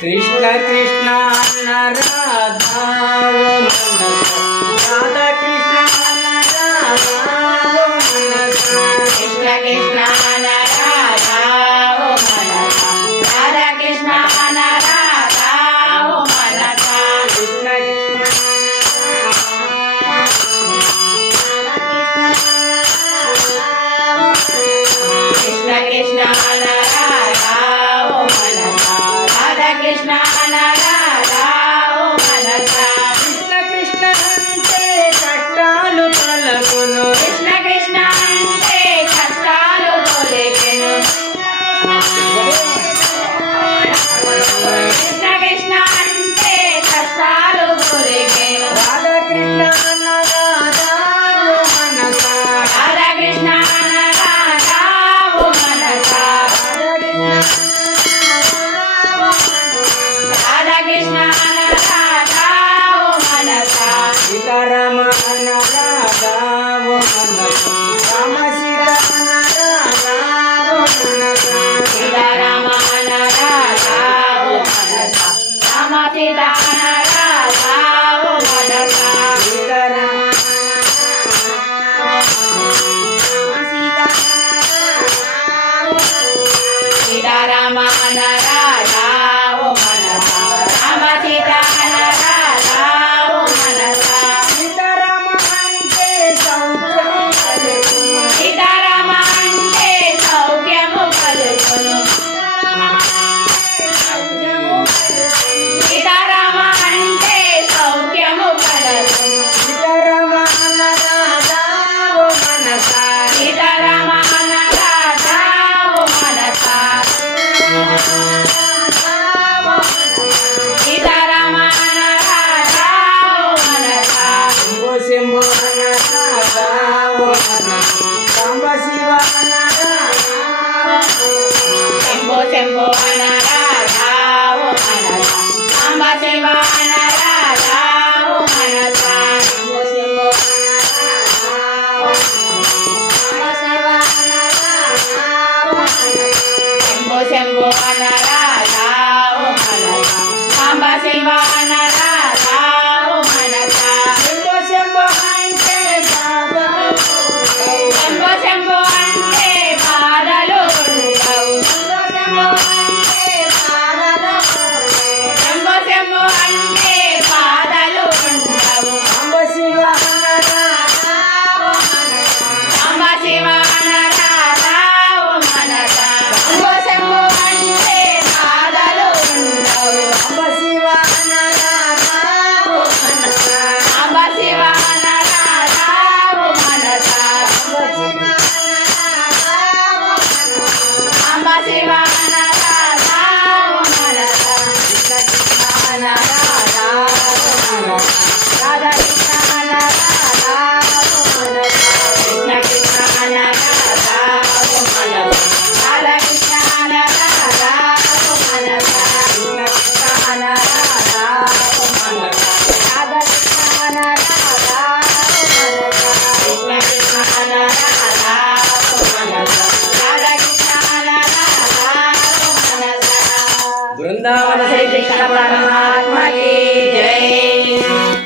కృష్ణ కృష్ణ అన్న రాధా ఓ మనస రాధా కృష్ణ అన్న రాధా ఓ మనస కృష్ణ కృష్ణ అన్న రాధా ఓ మనస రాధా కృష్ణ అన్న రాధా ఓ మనస కృష్ణ కృష్ణ కృష్ణ అన్న రాధా ఓ మనస రాధా కృష్ణ అన్న రాధా ఓ మనస కృష్ణ కృష్ణ అంటే కష్టాలు తొలగును కృష్ణ కృష్ణ అంటే కష్టాలు తొలగెను కృష్ణ కృష్ణ అంటే కష్టాలు తొలగెను రాధా కృష్ణ అన్న రాధా ఓ మనస రాధా కృష్ణ అన్న రాధా ఓ మనస రాధా కృష్ణ అన్న రాధా ఓ మనస సీతారామ అన్న రాధా ఓ మనస రామ సీత అన్న రాధా ఓ మనస సీతారామ అన్న రాధా ఓ మనస రామ సీత అన్న రాధా ఓ మనస సీతారామ సీతారామ అన్న రాధా ఓ మనస రామ సీత అన్న రాధా ఓ మనస సీతారామ అంటే సౌఖ్యం కలుగును సీతారామ అంటే సౌఖ్యము కలుగును సీతారామ అంటే సౌఖ్యము కలుగును సీతారామ అన్న రాధా ఓ మనస సీతారామ అన్న రాధా ఓ మనస సీతారామ అన్న రాధా ఓ మనస శంభో శంభో అన్న రాధా ఓ మనస సాంబ శివ అన్న రాధా శంభో శంభో అన్న రాధా ఓ మనస సాంబ శివ అన్న రాధా ఓ మనస శంభో శంభో అన్న రాధా ఓ శంభో శంభో అన్న రాధా ఓ మనస సాంబ శివ అన్న రాధా ఓ మనస శంభో శంభో అంటే బాబా శంభో శంభో అంటే బాధలు ఉండవు శంభో శంభో అంటే బాధలు ఉండవు సాంబ శివ అన్న రాధా ఓ మనస సాంబ శివ అన్న రాధా ఓ మనస శంభో శంభో అంటే బాధలు ఉండవు సాంబ శివ అన్న రాధా ఓ మనస సాంబ శివ అన్న రాధా ఓ మనస సాంబ శివ అన్న రాధా ఓ మనస రాధా కృష్ణ అన్న రాధా ఓ మనస కృష్ణ కృష్ణ అన్న రాధా ఓ మనస రాధా కృష్ణ అన్న రాధా ఓ మనస కృష్ణ కృష్ణ అన్న రాధా ఓ మనస రాధా కృష్ణ అన్న రాధా ఓ మనస కృష్ణ కృష్ణ అన్న రాధా ఓ మనస రాధా కృష్ణ అన్న రాధా ఓ మనస బృందావన శ్రీ కృష్ణ